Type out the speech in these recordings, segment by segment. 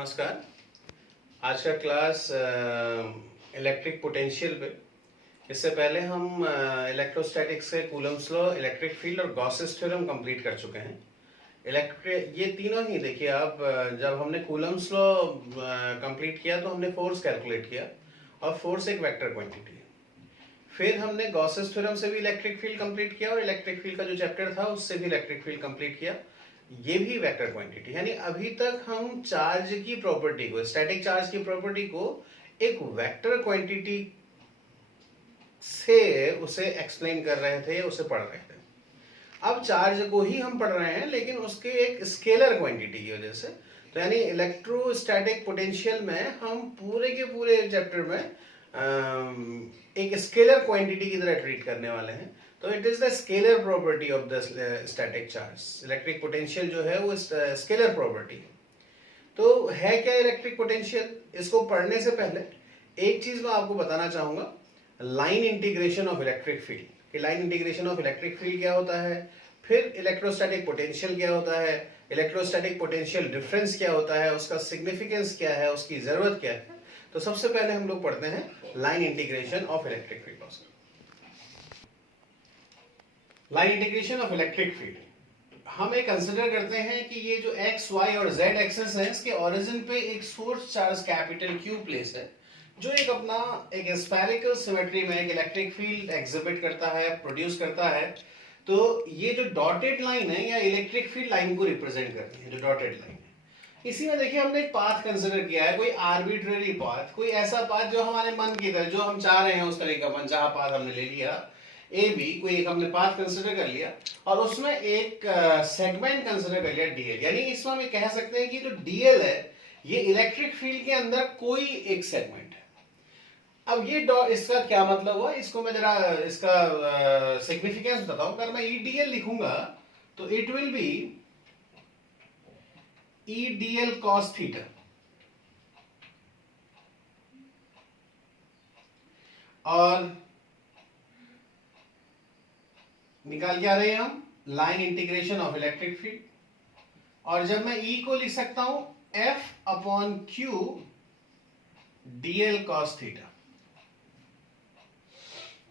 नमस्कार। आज का क्लास इलेक्ट्रिक पोटेंशियल पे। इससे पहले हम इलेक्ट्रोस्टैटिक्स से कूलम्स लॉ, इलेक्ट्रिक फील्ड और गॉसेस थ्योरम कंप्लीट कर चुके हैं। ये तीनों ही देखिए आप, जब हमने कूलम्स लॉ कंप्लीट किया तो हमने फोर्स कैलकुलेट किया और फोर्स एक वेक्टर क्वांटिटी है। फिर हमने गॉसेस थ्योरम से भी इलेक्ट्रिक फील्ड कंप्लीट किया और इलेक्ट्रिक फील्ड का जो चैप्टर था उससे भी इलेक्ट्रिक फील्ड कंप्लीट किया। ये भी वेक्टर क्वांटिटी, यानी अभी तक हम चार्ज की प्रॉपर्टी को, स्टैटिक चार्ज की प्रॉपर्टी को एक वेक्टर क्वांटिटी से उसे एक्सप्लेन कर रहे थे, उसे पढ़ रहे थे। अब चार्ज को ही हम पढ़ रहे हैं लेकिन उसके एक स्केलर क्वांटिटी की वजह से। तो यानी इलेक्ट्रोस्टैटिक पोटेंशियल में हम पूरे के पूरे चैप्टर में एक स्केलर क्वांटिटी की तरह ट्रीट करने वाले हैं। तो it is the scalar property of the static charge. Electric potential जो है वो स्केलर प्रॉपर्टी है। तो है क्या इलेक्ट्रिक पोटेंशियल? इसको पढ़ने से पहले एक चीज मैं आपको बताना चाहूंगा, line integration of electric field. कि line integration of electric field क्या होता है, फिर इलेक्ट्रोस्टैटिक पोटेंशियल क्या होता है, इलेक्ट्रोस्टैटिक पोटेंशियल डिफरेंस क्या होता है, उसका सिग्निफिकेंस क्या है, उसकी जरूरत क्या है। तो सबसे पहले हम लोग पढ़ते हैं line integration of electric field. Line integration of electric field हम एक कंसिडर करते हैं कि ये जो एक्स वाई और जेड एक्सेस है, इसके ओरिजिन पे एक source charge capital Q place है, जो एक अपना एक स्फेरिकल सिमेट्री में एक इलेक्ट्रिक फील्ड एग्जिबिट करता है, प्रोड्यूस करता है। तो ये जो डॉटेड लाइन है या इलेक्ट्रिक फील्ड लाइन को रिप्रेजेंट करती है, जो डॉटेड लाइन है। इसी में देखिए हमने एक पाथ कंसिडर किया है, कोई आर्बिट्ररी पाथ, कोई ऐसा पाथ जो हमारे मन की तरह, जो हम चाह रहे हैं उस तरह का जहां पाथ हमने ले लिया ए बी, कोई एक हमने पाथ कंसिडर कर लिया और उसमें एक सेगमेंट कंसिडर कर लिया डीएल। यानी इसमें हम ये कह सकते हैं कि जो डीएल है ये इलेक्ट्रिक फील्ड के अंदर कोई एक सेगमेंट है। अब ये इसका क्या मतलब हुआ, इसको मैं जरा इसका सिग्निफिकेंस बताता हूं। अगर मैं ई डीएल लिखूंगा तो it will be E DL cos theta, और निकाल के आ रहे हैं हम line integration of electric field. और जब मैं E को लिख सकता हूं F upon Q DL cos theta.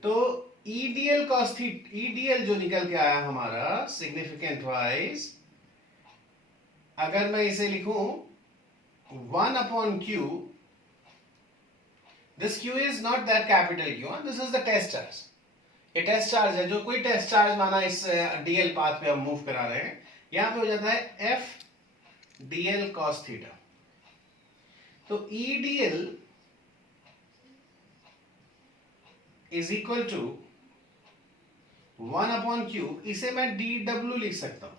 तो E DL cos theta, E DL जो निकल के आया हमारा सिग्निफिकेंट वाइज, अगर मैं इसे लिखूं 1 upon Q, this Q is not that capital Q, this is the test charge. ये टेस्ट चार्ज है, जो कोई टेस्ट चार्ज माना इस डीएल पाथ पे हम मूव करा रहे हैं। यहां पे हो जाता है एफ डीएल कॉस थीटा। तो E d l is equal to 1 upon q, इसे मैं डी डब्ल्यू लिख सकता हूं।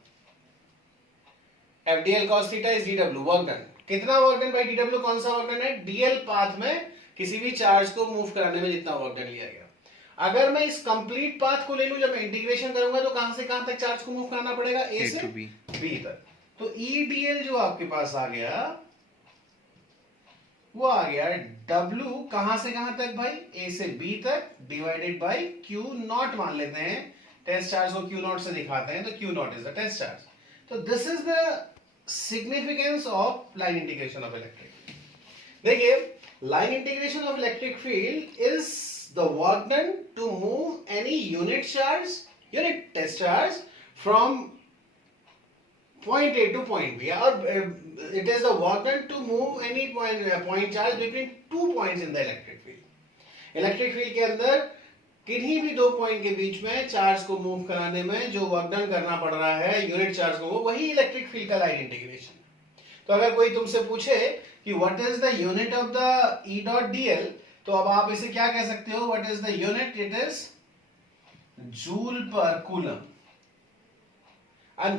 F d l cos theta is d डब्ल्यू, वर्क डन। कितना वर्क डन बाई डी डब्ल्यू? कौन सा वर्क डन है? डीएल पाथ में किसी भी चार्ज को मूव कराने में जितना वर्क डन लिया गया। अगर मैं इस कंप्लीट पाथ को ले लूं, जब मैं इंटीग्रेशन करूंगा तो कहां से कहां तक चार्ज को मूव करना पड़ेगा? ए से बी तक। तो ई डीएल जो आपके पास आ गया वो आ गया डब्ल्यू कहां से कहां तक भाई? ए से बी तक डिवाइडेड बाय क्यू नॉट मान लेते हैं। टेस्ट चार्ज को क्यू नॉट से दिखाते हैं तो q naught is the test charge. तो this is the significance of line integration of electric. देखिए line integration of electric field is the work done to move any unit test charge from point A to point B, or it is the work done to move any point charge between two points in the electric field. Electric field के अंदर किन्हीं भी दो point के बीच में charge को move कराने में जो वर्क डन करना पड़ रहा है यूनिट चार्ज को, वही इलेक्ट्रिक फील्ड का लाइन इंटीग्रेशन। तो अगर कोई तुमसे पूछे कि what is the unit of the E dot DL, तो अब आप इसे क्या कह सकते हो? What is the unit? It is joule per coulomb.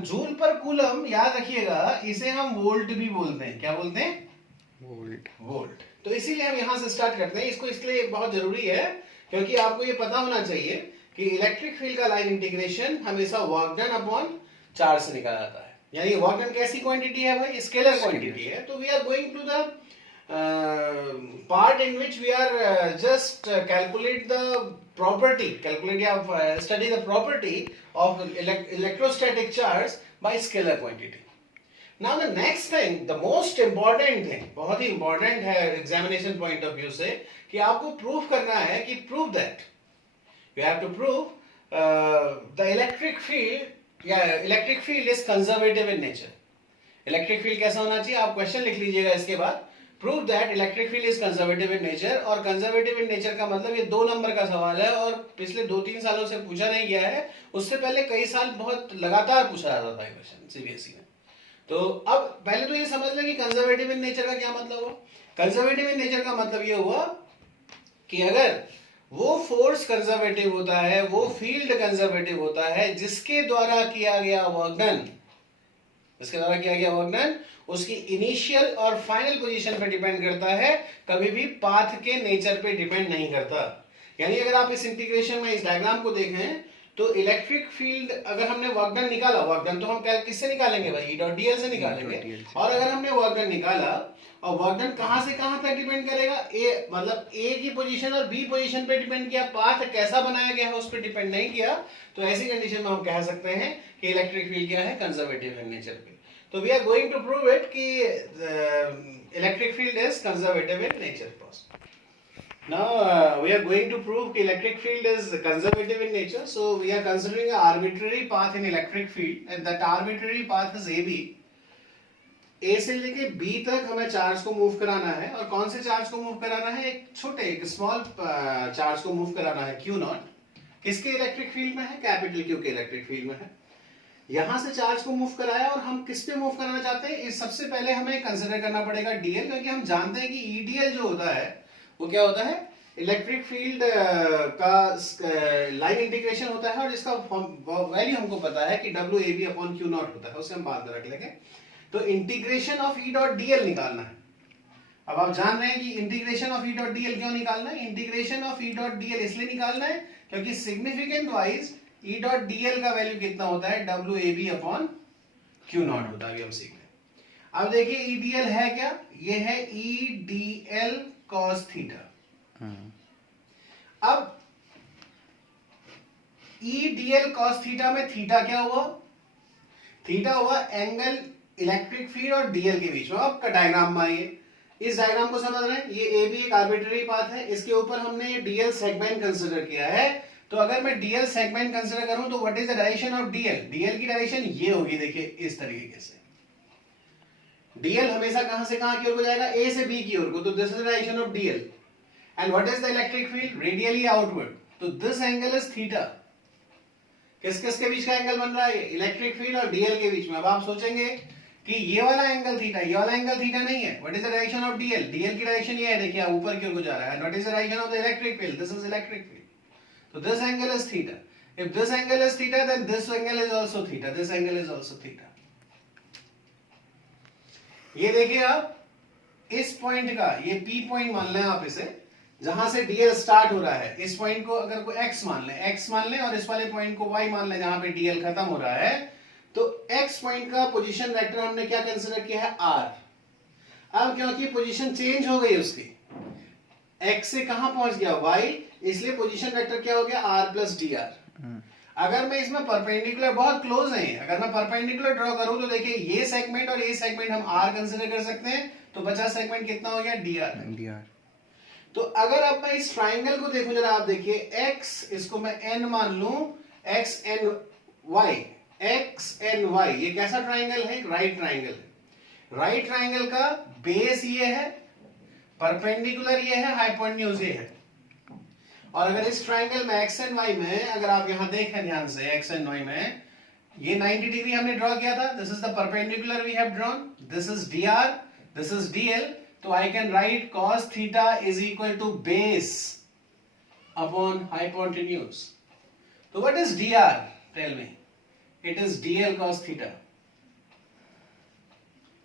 Joule per coulomb याद रखिएगा, इसे हम वोल्ट भी बोलते हैं। क्या बोलते हैं? वोल्ट। तो इसीलिए हम यहां से स्टार्ट करते हैं। इसको इसलिए बहुत जरूरी है क्योंकि आपको ये पता होना चाहिए कि इलेक्ट्रिक फील्ड का लाइन इंटीग्रेशन हमेशा वर्क डन अपॉन चार्ज से निकाला जाता है। यानी वर्क डन कैसी क्वांटिटी है भाई? स्केलर क्वांटिटी है। तो we are going to the part in which we are just calculate the property, study the property of electrostatic charge by scalar quantity. Now the next thing, the most important thing, बहुत ही important है examination point of view से, कि आपको prove करना है कि prove that you have to prove the electric field is conservative in nature. Electric field कैसा होना चाहिए, आप क्वेश्चन लिख लीजिएगा इसके बाद, prove that electric field is conservative in nature. और कंजर्वेटिव इन नेचर का मतलब ये 2 नंबर का सवाल है और पिछले 2-3 सालों से पूछा नहीं गया है, उससे पहले कई साल बहुत लगातार पूछा जाता था क्वेश्चन सीबीएसई में। तो अब पहले तो ये समझ लें कि कंजर्वेटिव इन नेचर का क्या मतलब हुआ। कंजर्वेटिव इन नेचर का मतलब ये हुआ कि अगर वो फोर्स कंजर्वेटिव होता है, वो फील्ड कंजर्वेटिव होता है जिसके द्वारा किया गया वर्क डन, उसकी इनिशियल और फाइनल पोजीशन पे डिपेंड करता है, कभी भी पाथ के नेचर पे डिपेंड नहीं करता। यानी अगर आप इस इंटीग्रेशन में इस डायग्राम को देखें तो इलेक्ट्रिक फील्ड, अगर हमने वर्क डन निकाला, वर्क डन तो हम किससे निकालेंगे भाई, E.dl से निकालेंगे। और अगर हमने वर्क डन निकाला और वर्क डन कहां से कहां तक डिपेंड करेगा, ए मतलब ए की पोजीशन और बी पोजीशन पे डिपेंड किया, पाथ कैसा बनाया गया है उस पर डिपेंड नहीं किया, तो ऐसी कंडीशन में हम कह सकते हैं कि इलेक्ट्रिक फील्ड क्या है, कंजर्वेटिव इन नेचर पे। तो we are going to prove it कि electric field is conservative in nature. Now we are going to prove that electric field is conservative in nature. So we are considering an arbitrary path in electric field, and that arbitrary path is AB. A से लेके B तक हमें charge को move कराना है, और कौन से चार्ज को मूव कराना है, एक स्मॉल चार्ज को मूव कराना है Q0। किसके इलेक्ट्रिक फील्ड में है, कैपिटल Q के इलेक्ट्रिक फील्ड में है। यहां से चार्ज को मूव कराया और हम किस पे मूव कराना चाहते हैं, इस सबसे पहले हमें कंसिडर करना पड़ेगा DL, क्योंकि हम जानते हैं कि EDL जो होता है वो क्या होता है, इलेक्ट्रिक फील्ड का लाइन इंटीग्रेशन होता है, और इसका वैल्यू हमको पता है कि WAB/Q0 होता है, उसे हम बाद में रख लेंगे। तो इंटीग्रेशन ऑफ E.dl निकालना है। अब आप जान रहे हैं कि इंटीग्रेशन ऑफ E.dl क्यों निकालना है। इंटीग्रेशन ऑफ E.dl इसलिए निकालना है क्योंकि सिग्निफिकेंट वाइज E.dl का वैल्यू कितना होता है, WAB/Q0 होता है, अभी हम सीख रहे। अब देखिए EDL है क्या, ये है EDL cos थीटा। अब EDL cos थीटा में थीटा क्या हुआ, थीटा हुआ एंगल इलेक्ट्रिक फील्ड और DL के बीच में। अब डायग्राम में आइए, इस डायग्राम को समझ रहे हैं, ये AB एक आर्बिट्ररी पाथ है, इसके ऊपर हमने ये DL सेगमेंट कंसीडर किया है। तो अगर मैं DL सेगमेंट कंसीडर करूं तो what is the direction of DL, DL की डायरेक्शन ये होगी, देखिए इस तरीके से। DL हमेशा कहां से कहां की ओर जाएगा, A से B की ओर को, तो this is the direction of DL। And what is the electric field, radially outward, तो दिस एंगल इज थीटा। किस किस के बीच का एंगल बन रहा है, इलेक्ट्रिक फील्ड और DL के बीच में। अब आप सोचेंगे कि ये वाला एंगल थीटा, ये वाला एंगल थीटा नहीं है। What is the direction of DL, DL की डायरेक्शन ये है, देखिए ऊपर की ओर को जा रहा है। What is the direction of the electric field, this is electric field, so this angle is theta. If this angle is theta, then this angle is also theta, this angle is also theta. ये देखिए आप, इस point का, ये P point मान लें आप इसे, जहां से DL स्टार्ट हो रहा है, इस पॉइंट को अगर को X मान लें और इस वाले पॉइंट को Y मान लें जहां पे DL खत्म हो रहा है, तो X पॉइंट का पोजीशन वेक्टर हमने क्या कंसीडर किया है, R। अब क्योंकि पोजीशन चेंज हो गई उसकी, X से कहां पहुंच गया, Y, इसलिए पोजीशन वेक्टर क्या हो गया, R+dr। अगर मैं इसमें परपेंडिकुलर, बहुत क्लोज है, अगर मैं परपेंडिकुलर ड्रॉ करूं तो देखिए ये सेगमेंट और ये सेगमेंट हम R कंसीडर कर सकते हैं, तो बचा सेगमेंट कितना हो गया, dr। तो अगर अब मैं इस ट्राइंगल को देखूं जरा, आप देखिए X, इसको मैं N मान लूं, XNY, ये कैसा ट्राइंगल है, राइट ट्राइंगल है। राइट ट्राइंगल का बेस ये है, परपेंडिकुलर ये है, हाइपोटेन्यूज ये है। और अगर इस ट्राइंगल में एक्स एंड वाई में, अगर आप यहां देखें ध्यान से, एक्स एंड वाई में ये 90 डिग्री हमने ड्रॉ किया था, this is the perpendicular we have drawn, this is dr, this is dl, तो I can write cos theta is equal to base upon hypotenuse. तो what is dr, tell me, it is dl cos theta.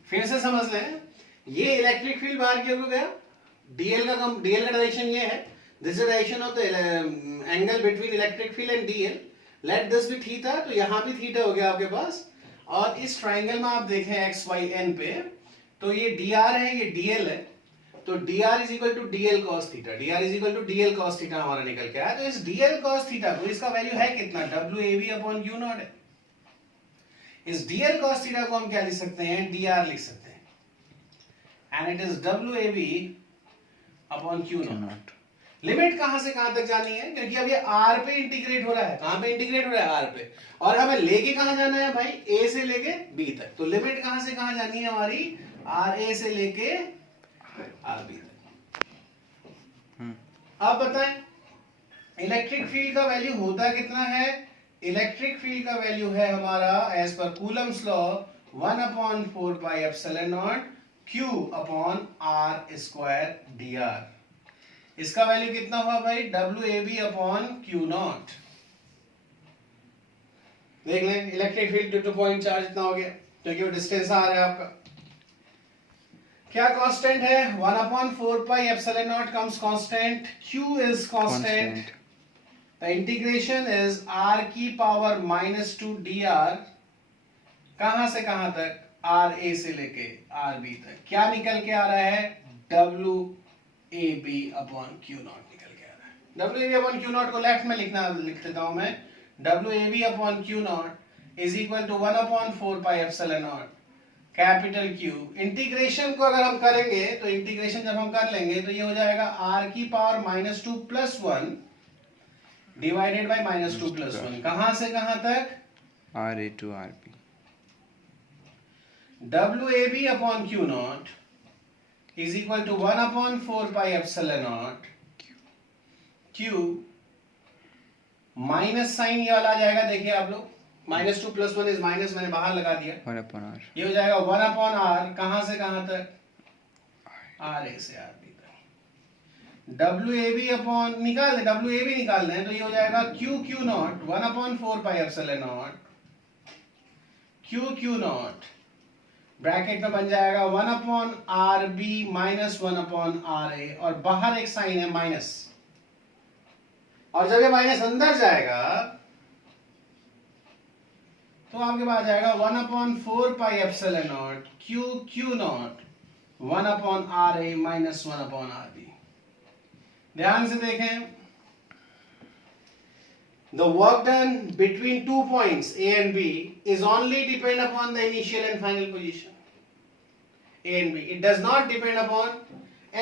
फिर से समझ लें, ये electric field बाहर की ओर गया, DL का डायरेक्शन ये है, this is the direction of the angle between electric field and DL, let this be theta, तो यहां भी थीटा हो गया आपके पास। और इस ट्राइंगल में आप देखें x y n पे, तो ये dr है, ये dl है, तो dr is equal to dl cos theta, dr is equal to dl cos theta हमारा निकल के आया। तो इस dl cos थीटा को, इसका वैल्यू है कितना, WAB/Q0 है। इस dl cos थीटा को हम क्या लिख सकते हैं, dr लिख सकते हैं, and it is WAB upon Q not. Limit कहां से कहां तक जानी है, क्योंकि अब ये r पे इंटीग्रेट हो रहा है, कहां पे इंटीग्रेट हो रहा है, r पे, और हमें लेके कहां जाना है भाई, a से लेके b तक। तो लिमिट कहां से कहां जानी है हमारी, RA से लेके RB तक। अब बताएं इलेक्ट्रिक फील्ड का वैल्यू होता कितना है, इलेक्ट्रिक फील्ड का वैल्यू है हमारा as per Coulomb's law 1/4 pi epsilon naught Q upon R square dr। इसका वैल्यू कितना हुआ भाई, WAB अपॉन Q नॉट। देख लें electric field to point charge इतना हो गया, क्योंकि वो डिस्टेंस आ रहा है आपका। क्या कांस्टेंट है, 1/4 pi epsilon not comes constant, Q is constant, the integration is r की पावर -2 dr, कहां से कहां तक, RA से लेके RB तक। क्या निकल के आ रहा है, WAB अपॉन Q नॉट निकल के आ रहा है। WAB अपॉन Q नॉट को लेफ्ट में लिख देता हूं मैं, WAB upon Q naught is equal to 1/4 pi epsilon naught capital Q। Integration को अगर हम करेंगे तो इंटीग्रेशन जब हम कर लेंगे तो ये हो जाएगा r की पावर -2 + 1 डिवाइडेड बाय -2 + 1, कहां से कहां तक, RA to RB। WAB upon Q naught is equal to 1/4 pi epsilon naught Q, minus sign ये वाला आ जाएगा, देखिए आप लोग, -2 + 1 इज माइनस, मैंने बाहर लगा दिया, 1/R। ये हो जाएगा 1/R, कहां से कहां तक, RA से RB तक। WAB अपॉन निकाल दें, WAB निकाल दें तो ये हो जाएगा Q not 1/4 pi epsilon naught Q not, bracket में बन जाएगा 1/RB - 1/RA, और बाहर एक साइन है माइनस, और जब ये माइनस अंदर जाएगा तो आपके पास आ जाएगा 1/4 pi epsilon naught Q not 1/RA - 1/RB। ध्यान से देखें, the work done between 2 points A and B is only depend upon the initial and final position A and B. It does not depend upon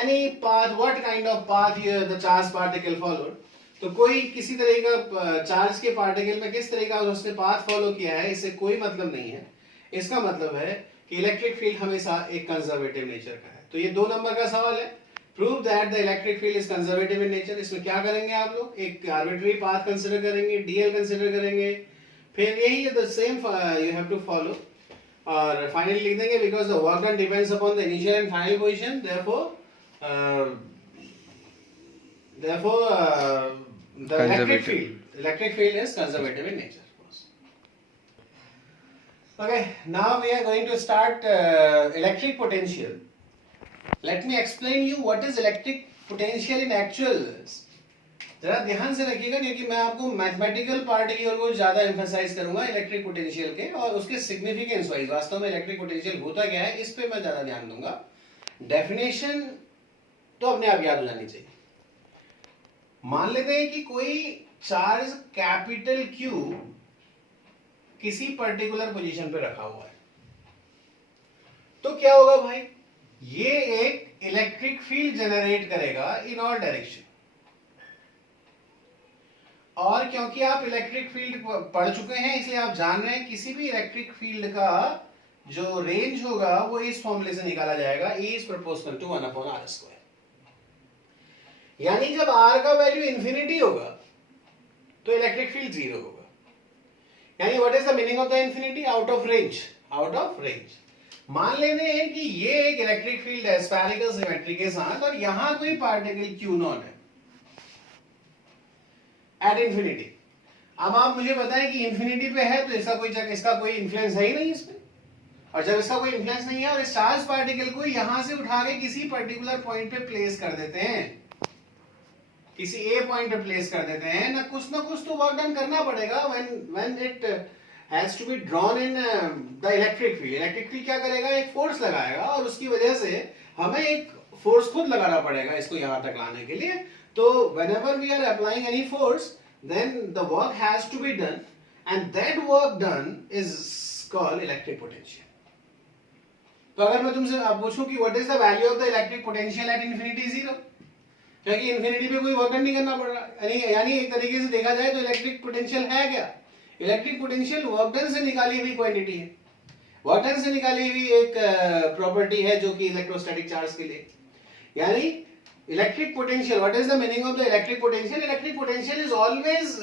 any path, what kind of path here the charge particle followed. तो कोई किसी तरह का charge के particle में किस तरह का उसने पाथ फॉलो किया है, इससे कोई मतलब नहीं है। इसका मतलब है कि इलेक्ट्रिक फील्ड हमेशा एक कंजर्वेटिव नेचर का है। तो ये 2 नंबर का सवाल है, prove that the electric field is conservative in nature. इसमें क्या करेंगे आप लोग, एक आर्बिट्ररी पाथ कंसीडर करेंगे, डीएल कंसीडर करेंगे, फिर यही है the same you have to follow, और फाइनली लिख देंगे because the work done depends upon the initial and final position, therefore the electric field is conservative in nature. Okay, now we are going to start electric potential. Let me explain you what is electric potential in actuals. जरा ध्यान से रखिएगा, क्योंकि मैं आपको mathematical part की ओर को ज्यादा एम्फसाइज करूंगा इलेक्ट्रिक पोटेंशियल के, और उसके सिग्निफिकेंस वाइज वास्तव में इलेक्ट्रिक पोटेंशियल होता क्या है इस पे मैं ज्यादा ध्यान दूंगा। डेफिनेशन तो अपने आप याद हो जानी चाहिए। मान लेते हैं कि कोई चार्ज कैपिटल Q किसी पर्टिकुलर पोजीशन पे रखा हुआ है, तो क्या होगा भाई, ये एक इलेक्ट्रिक फील्ड जनरेट करेगा इन ऑल डायरेक्शन। और क्योंकि आप इलेक्ट्रिक फील्ड पढ़ चुके हैं, इसलिए आप जान रहे हैं किसी भी इलेक्ट्रिक फील्ड का जो रेंज होगा वो इस फॉर्मूले से निकाला जाएगा, E is proportional to 1/r²। यानी जब R का वैल्यू इंफिनिटी होगा तो इलेक्ट्रिक फील्ड 0 होगा। यानी what is the meaning of the infinity, out of range, out of range. मान लेते हैं कि ये एक इलेक्ट्रिक फील्ड है स्फेरिकल सिमेट्री के साथ, और यहां कोई पार्टिकल Q नॉट है एट इंफिनिटी। अब आप मुझे बताएं कि इंफिनिटी पे है तो इसका कोई इन्फ्लुएंस है ही नहीं इसमें, और जब इसका कोई इन्फ्लुएंस नहीं है और इस चार्ज पार्टिकल को यहां से उठा के किसी पर्टिकुलर पॉइंट पे प्लेस कर देते हैं, किसी ए पॉइंट पे प्लेस कर देते हैं, ना कुछ तो वर्क डन करना पड़ेगा when it has to be drawn in the electric field. Electric field क्या करेगा, एक फोर्स लगाएगा, और उसकी वजह से हमें एक फोर्स खुद लगाना पड़ेगा इसको यहां तक लाने के लिए। तो whenever we are applying any force, then the work has to be done, and that work done is called electric potential. तो अगर मैं तुमसे आप पूछूं कि what is the value of the electric potential at infinity zero, क्योंकि infinity पे कोई वर्क नहीं करना पड़ रहा, यानी एक तरीके से देखा जाए तो इलेक्ट्रिक पोटेंशियल है क्या? इलेक्ट्रिक पोटेंशियल वर्क डन से निकाली हुई क्वांटिटी है, वर्क डन से निकाली हुई एक प्रॉपर्टी है जो कि इलेक्ट्रोस्टैटिक चार्ज के लिए। यानी electric potential, what is the meaning of the electric potential? Electric potential is always,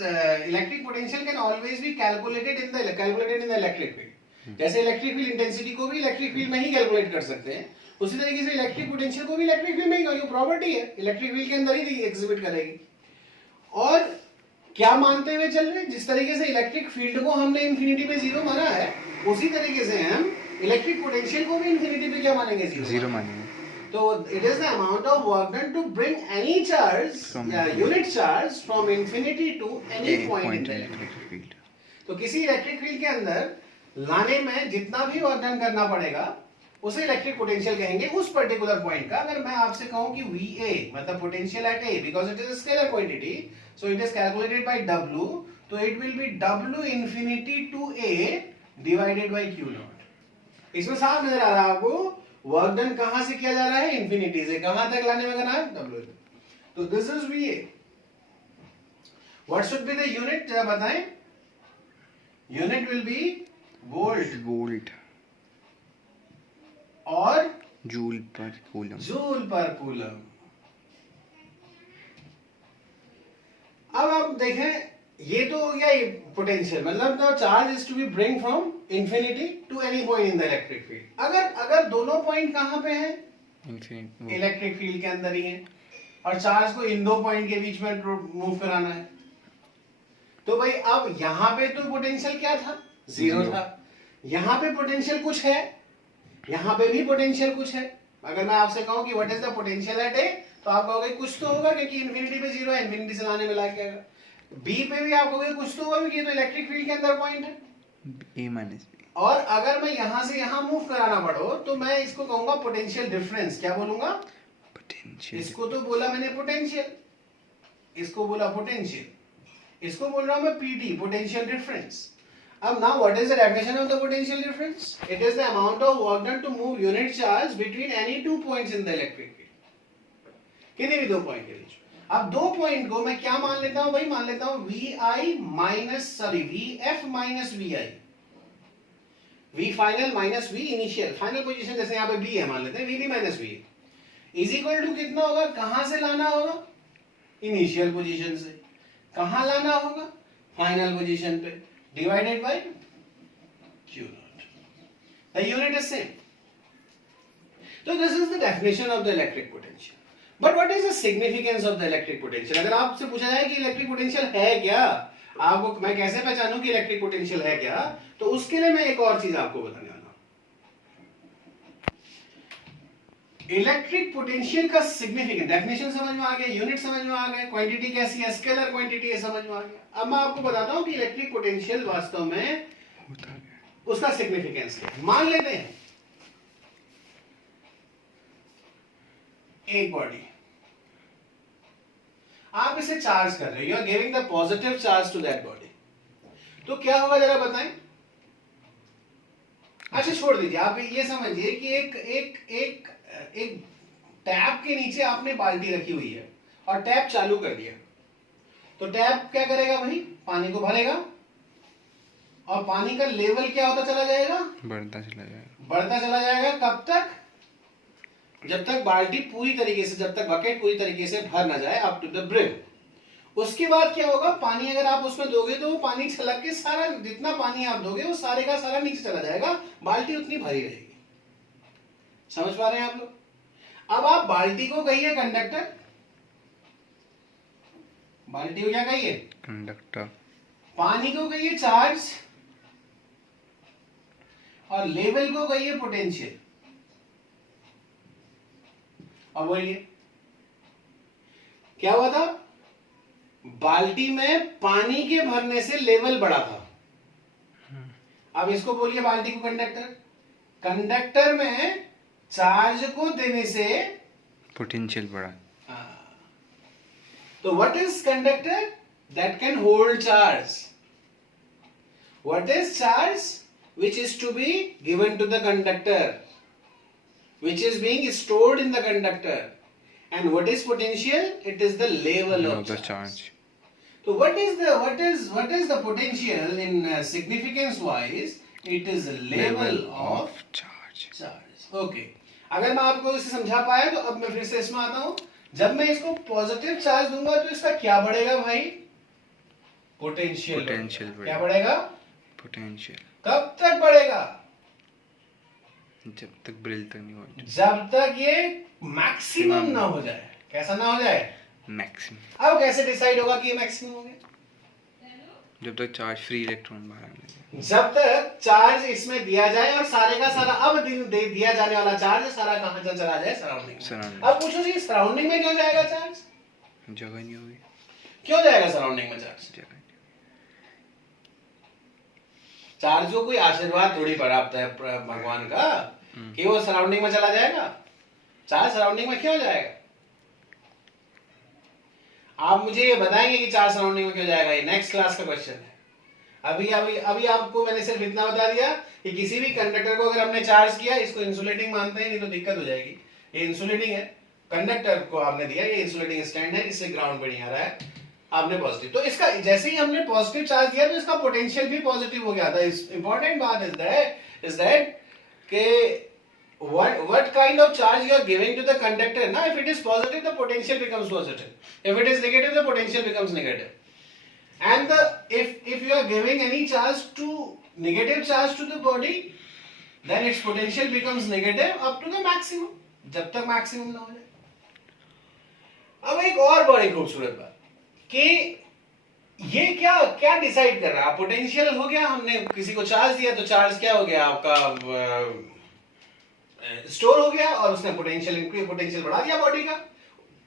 electric potential can always be calculated in the electric field. जैसे इलेक्ट्रिक फील्ड इंटेंसिटी को भी इलेक्ट्रिक फील्ड में ही calculate कर सकते हैं, उसी तरीके से इलेक्ट्रिक पोटेंशियल को भी इलेक्ट्रिक फील्ड में ही, ये प्रॉपर्टी है, इलेक्ट्रिक फील्ड के अंदर ही एग्जिबिट करेगी। और क्या मानते हुए चल रहे हैं? जिस तरीके से इलेक्ट्रिक फील्ड को हमने इंफिनिटी पे जीरो माना है, उसी तरीके से हम इलेक्ट्रिक पोटेंशियल को भी इंफिनिटी पे क्या मानेंगे? जीरो मानेंगे। तो it is the amount of work done to bring any charge, unit charge from infinity to any point in the electric field. तो किसी इलेक्ट्रिक फील्ड के अंदर लाने में जितना भी वर्क डन करना पड़ेगा उसे इलेक्ट्रिक पोटेंशियल कहेंगे उस पर्टिकुलर पॉइंट का। अगर मैं आपसे कहूं कि VA मतलब potential at A, because it is a scalar quantity, so it is calculated by W, तो it will be W infinity to A divided by Q naught. इसमें साफ नजर आ रहा है आपको वर्क डन कहां से किया जा रहा है? इंफिनिटी से कहां तक लाने में करना है? W। तो this is VA। What should be the unit? जरा बताएं। यूनिट विल बी वोल्ट और जूल पर कूलम। अब आप देखें, ये तो हो गया पोटेंशियल, मतलब the charge is to be bring from infinity to any point in the electric field. अगर दोनों पॉइंट कहां पे हैं? इलेक्ट्रिक फील्ड के अंदर ही है, और चार्ज को इन दो पॉइंट के बीच में मूव कराना है, तो भाई अब यहां पे तो पोटेंशियल क्या था? जीरो था। यहां पे पोटेंशियल कुछ है, यहां पे भी पोटेंशियल कुछ है। अगर मैं आपसे कहूं कि what is the potential at A, तो आप कहोगे कुछ तो होगा, क्योंकि इंफिनिटी पे जीरो है, इंफिनिटी से लाने में लग जाएगा। B पे भी आप कहोगे कुछ तो होगा, क्योंकि ये तो इलेक्ट्रिक फील्ड के अंदर पॉइंट है, A माइनस B। और अगर मैं यहां से यहां मूव कराना पड़ो तो मैं इसको कहूंगा पोटेंशियल डिफरेंस। क्या बोलूंगा? पोटेंशियल। इसको तो बोला मैंने पोटेंशियल, इसको बोला पोटेंशियल, इसको बोल रहा हूं मैं PT, पोटेंशियल डिफरेंस। अब now what is the definition of the potential difference? It is the amount of work done to move unit charge between any two points in the electric field. किन्हीं भी दो point के बीच। अब दो point को मैं क्या मान लेता हूं भाई? मान लेता हूं VF minus VI, V final minus V initial. Final position जैसे यहाँ पे B है, मान लेते हैं VB minus V is equal to कितना होगा? कहां से लाना होगा? इनिशियल पोजीशन से। कहां लाना होगा? फाइनल पोजीशन पे, divided by Q naught. The unit is same. So this is the definition of the electric potential. But what is the significance of the electric potential? अगर आपसे पूछा जाए कि इलेक्ट्रिक पोटेंशियल है क्या, आपको मैं कैसे पहचानूं कि इलेक्ट्रिक पोटेंशियल है क्या, तो उसके लिए मैं एक और चीज आपको बताने वाला हूं। इलेक्ट्रिक पोटेंशियल का सिग्निफिकेंस, डेफिनेशन समझ में आ गया, यूनिट समझ में आ गए, क्वांटिटी कैसी है, स्केलर क्वांटिटी है, समझ में आ गया। अब मैं आपको बताता हूं कि इलेक्ट्रिक पोटेंशियल वास्तव में उसका सिग्निफिकेंस क्या है। मान लेते हैं एक बॉडी, आप इसे चार्ज कर रहे हो, you are giving the positive charge to that body, तो क्या होगा जरा बताएं? अच्छा छोड़ दीजिए, आप ये समझिए कि एक टैप के नीचे आपने बाल्टी रखी हुई है और टैप चालू कर दिया, तो टैप क्या करेगा भाई? पानी को भरेगा, और पानी का लेवल क्या होता चला जाएगा? बढ़ता चला जाएगा। कब तक? जब तक बाल्टी पूरी तरीके से, जब तक बकेट पूरी तरीके से भर ना जाए अप टू द ब्रिम। उसके बाद क्या होगा? पानी अगर आप उसमें दोगे तो वो पानी छलक के सारा, जितना पानी आप दोगे वो सारे का सारा नीचे चला जाएगा, बाल्टी उतनी भरी रहेगी। समझ पा रहे हैं आप लोग? अब आप बाल्टी को कहिए कंडक्टर, बाल्टी को क्या कहिए? कंडक्टर। पानी को कहिए चार्ज, और लेवल को कहिए पोटेंशियल। अब बोलिए क्या हुआ था? बाल्टी में पानी के भरने से लेवल बढ़ा था। अब इसको बोलिए बाल्टी को कंडक्टर, कंडक्टर में चार्ज को देने से पोटेंशियल बढ़ा। तो what is conductor? That can hold charge. What is charge? which is to be given to the conductor, which is being stored in the conductor. And what is potential? It is the level of the charge. charge. So what is the potential in significance wise? It is the level of charge. Charge. Okay, अगर मैं आपको इसे समझा पाया तो अब मैं फिर से इसमें आता हूं. जब मैं इसको पॉजिटिव चार्ज दूंगा तो इसका क्या बढ़ेगा भाई? पोटेंशियल. क्या बढ़ेगा? पोटेंशियल. कब तक बढ़ेगा? जब तक ब्रिल तक नहीं हो जाए. जब तक ये मैक्सिमम ना हो जाए. कैसा ना हो जाए? मैक्सिमम. अब कैसे डिसाइड होगा कि ये मैक्सिमम हो गया? जब तक चार्ज फ्री इलेक्ट्रॉन बाहर आने लगे. जब तक चार्ज इसमें दिया जाए और सारे का सारा अब दिया जाने वाला चार्ज सारा कहां चला जाए? सराउंडिंग. अब पूछो जी, सराउंडिंग में क्यों जाएगा चार्ज? जगह नहीं होगी. क्यों जाएगा सराउंडिंग में चार्ज? जगह. चार्ज को कोई आशीर्वाद थोड़ी प्राप्त है भगवान का कि वो सराउंडिंग में चला जाएगा. चार्ज सराउंडिंग में क्यों जाएगा? आप मुझे ये बताएंगे कि चार्ज सराउंडिंग में क्यों जाएगा? ये नेक्स्ट क्लास का क्वेश्चन है. अभी आपको मैंने सिर्फ इतना बता दिया कि किसी भी कंडक्टर को अगर हमने चार्ज किया, इसको इंसुलेटिंग मानते हैं, नहीं तो दिक्कत हो जाएगी. ये इंसुलेटिंग है, कंडक्टर को आपने दिया, ये इंसुलेटिंग स्टैंड है, इससे ग्राउंड पे नहीं आ रहा है, आपने पॉजिटिव. तो इसका जैसे ही हमने पॉजिटिव चार्ज दिया तो इसका पोटेंशियल भी पॉजिटिव हो गया था. इंपॉर्टेंट बात इज दैट के what kind of charge you are giving to the conductor. Now if it is positive, the potential becomes positive. If it is negative, the potential becomes negative. And if you are giving any charge to negative charge to the body, then its potential becomes negative up to the maximum. जब तक maximum ना हो जाए. अब एक और बड़ी खूबसूरत बात कि ये क्या डिसाइड कर रहा है? पोटेंशियल हो गया, हमने किसी को चार्ज दिया तो चार्ज क्या हो गया आपका? स्टोर हो गया और उसने पोटेंशियल बढ़ा दिया बॉडी का.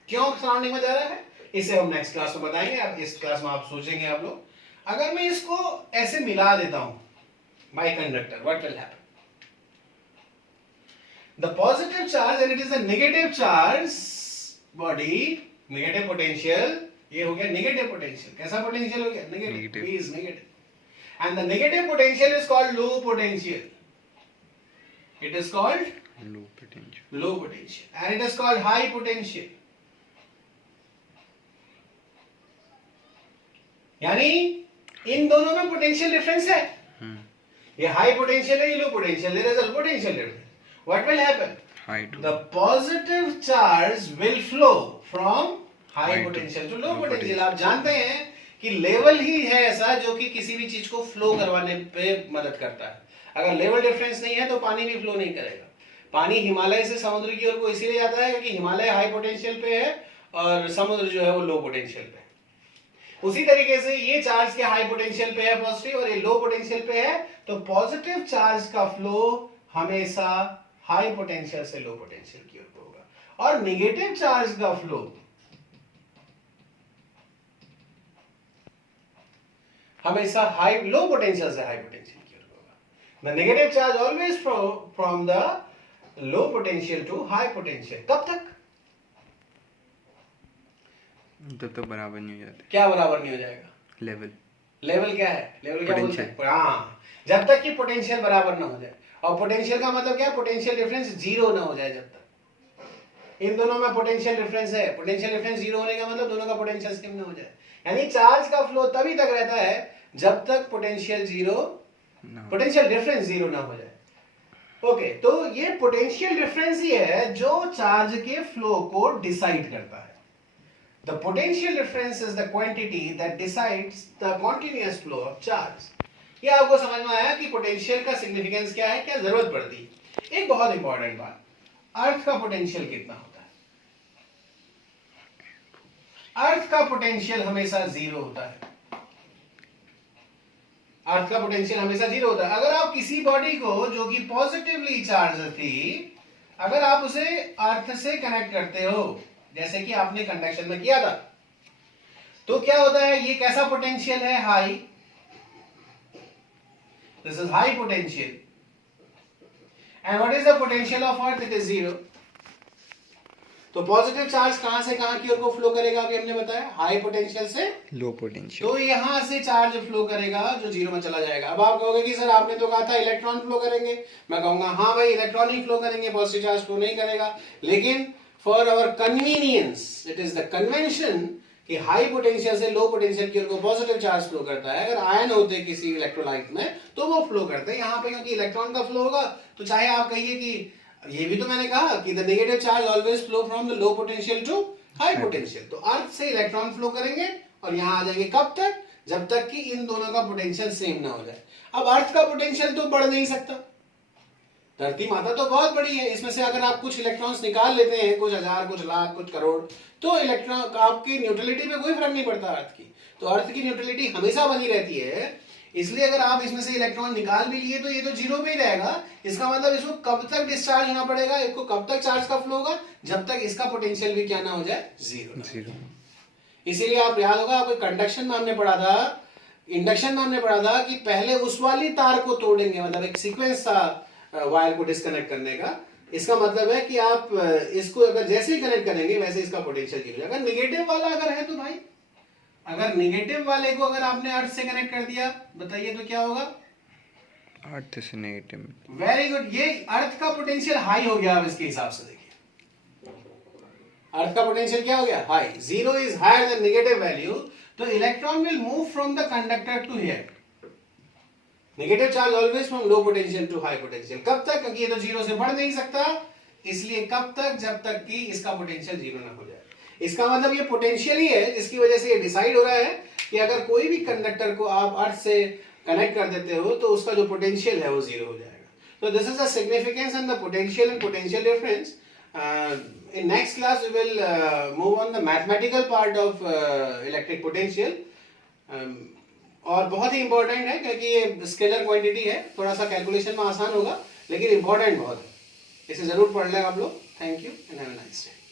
क्यों सराउंडिंग में जा रहा है? इसे हम नेक्स्ट क्लास में बताएंगे. अब इस क्लास में आप सोचेंगे आप लोग, अगर मैं इसको ऐसे मिला देता हूं by conductor, what will happen? The positive charge and it is the negative charge body, negative potential. ये हो गया नेगेटिव पोटेंशियल. कैसा पोटेंशियल हो गया? Negative. P is negative. And the negative potential is called low potential. It is called low potential. Low potential. And it is called high potential. यानी इन दोनों में potential difference है. ये हाई पोटेंशियल है, ये low potential. There is a potential difference. What will happen? The positive charge will flow from high potential to low potential. आप जानते हैं कि लेवल ही है ऐसा जो कि किसी भी चीज को फ्लो करवाने पे मदद करता है. अगर लेवल डिफरेंस नहीं है तो पानी भी फ्लो नहीं करेगा. पानी हिमालय से समुद्र की ओर को इसीलिए जाता है क्योंकि हिमालय हाई पोटेंशियल पे है और समुद्र जो है वो लो पोटेंशियल पे है. उसी तरीके से ये चार्ज के हाई पोटेंशियल पे है पॉजिटिव और ये लो पोटेंशियल पे है, तो पॉजिटिव चार्ज का फ्लो हमेशा हाई पोटेंशियल से लो पोटेंशियल की ओर होगा और नेगेटिव चार्ज का फ्लो हमेशा लो पोटेंशियल से हाई पोटेंशियल की ओर होगा. The negative charge always from the low potential to high potential. कब तक? जब तक बराबर नहीं हो जाते. क्या बराबर नहीं हो जाएगा? लेवल क्या है? लेवल क्या बोलते हैं? हाँ, जब तक कि पोटेंशियल बराबर ना हो जाए. और पोटेंशियल का मतलब क्या? पोटेंशियल डिफरेंस जीरो ना हो जाए. जब तक इन दोनों में पोटेंशियल डिफरेंस है, पोटेंशियल डिफरेंस जीरो होने का मतलब दोनों का पोटेंशियल सेम ना हो जाए. यानी चार्ज का फ्लो तभी तक रहता है जब तक पोटेंशियल डिफरेंस जीरो ना हो जाए. ओके, तो ये पोटेंशियल डिफरेंस ही है जो चार्ज के फ्लो को डिसाइड करता है. The potential difference is the quantity that decides the continuous flow of charge. ये आपको समझ में आया कि पोटेंशियल का सिग्निफिकेंस क्या है, क्या जरूरत पड़ती है. एक बहुत इंपॉर्टेंट बात, अर्थ का पोटेंशियल कितना होता है? अर्थ का पोटेंशियल हमेशा जीरो होता है. अर्थ का पोटेंशियल हमेशा जीरो होता है. अगर आप किसी बॉडी को जो कि पॉजिटिवली चार्ज थी, अगर आप उसे अर्थ से कनेक्ट करते हो जैसे कि आपने कंडक्शन में किया था, तो क्या होता है? ये कैसा पोटेंशियल है? High. This is high potential. And what is the potential of earth? It is zero. तो पॉजिटिव चार्ज कहां से कहां की ओर को फ्लो करेगा, अभी हमने बताया हाई पोटेंशियल से लो पोटेंशियल। तो यहां से चार्ज फ्लो करेगा जो जीरो में चला जाएगा। अब आप कहोगे कि सर आपने तो कहा था इलेक्ट्रॉन फ्लो करेंगे, मैं कहूंगा हाँ भाई इलेक्ट्रॉन ही फ्लो करेंगे, पॉजिटिव चार्ज फ्लो नहीं करेगा। लेकिन for our convenience it is the convention कि हाई पोटेंशियल से लो पोटेंशियल की ओर को पॉजिटिव चार्ज फ्लो करता है। अगर आयन होते किसी इलेक्ट्रोलाइट में तो वो फ्लो करते हैं। यहाँ पे क्योंकि इलेक्ट्रॉन का फ्लो होगा तो चाहे आप कहिए कि ये भी तो मैंने कहा कि the negative charge always flow from the low potential to high potential, तो अर्थ से इलेक्ट्रॉन फ्लो करेंगे और यहाँ आ जाएंगे कब तक, जब तक कि इन दोनों का पोटेंशियल सेम ना हो जाए। अब अर्थ का पोटेंशियल तो बढ़ नहीं सकता, धरती माता तो बहुत बड़ी है, इसमें से अगर आप कुछ इलेक्ट्रॉन्स निकाल लेते हैं, कुछ हजार कुछ लाख कुछ करोड़, तो इलेक्ट्रॉन आपकी न्यूट्रलिटी पे कोई फर्क नहीं पड़ता अर्थ की। तो अर्थ की न्यूट्रलिटी हमेशा बनी रहती है, इसलिए अगर आप इसमें से इलेक्ट्रॉन निकाल भी लिए तो ये तो जीरो पे ही रहेगा। इसका मतलब इसको कब तक डिस्चार्ज होना पड़ेगा, इसको कब तक चार्ज का फ्लो होगा, जब तक इसका पोटेंशियल भी क्या ना हो जाए, जीरो। इसीलिए आप याद होगा आपको कंडक्शन में हमने पढ़ा था, इंडक्शन में हमने पढ़ा था कि पहले उस वाली तार को तोड़ेंगे, मतलब एक सीक्वेंस था वायर को डिस्कनेक्ट करने का। इसका मतलब है कि आप इसको अगर जैसे ही कनेक्ट करेंगे वैसे इसका पोटेंशियल जीरो हो जाएगा। नेगेटिव वाला अगर है तो भाई, अगर नेगेटिव वाले को अगर आपने अर्थ से कनेक्ट कर दिया बताइए तो क्या होगा, अर्थ से नेगेटिव। वेरी गुड, ये अर्थ का पोटेंशियल हाई हो गया। अब इसके हिसाब से देखिए अर्थ का पोटेंशियल क्या हो गया, high. Zero is higher than negative value, तो electron will move from the conductor to here. Negative charge always from low potential to high potential. कब तक, क्योंकि ये तो जीरो से बढ़ नहीं सकता, इसलिए कब तक, जब तक कि इसका पोटेंशियल जीरो ना हो जाए। इसका मतलब ये पोटेंशियल ही है जिसकी वजह से ये डिसाइड हो रहा है कि अगर कोई भी कंडक्टर को आप अर्थ से कनेक्ट कर देते हो तो उसका जो पोटेंशियल है वो जीरो हो जाएगा। तो this is the significance and the potential and potential difference. in next class we will move on the mathematical part of electric potential, और बहुत ही इंपॉर्टेंट है क्योंकि ये स्केलर क्वांटिटी है, थोड़ा सा कैलकुलेशन में आसान होगा लेकिन इंपॉर्टेंट बहुत है, इसे जरूर पढ़ लें आप लोग। Thank you and have a nice day.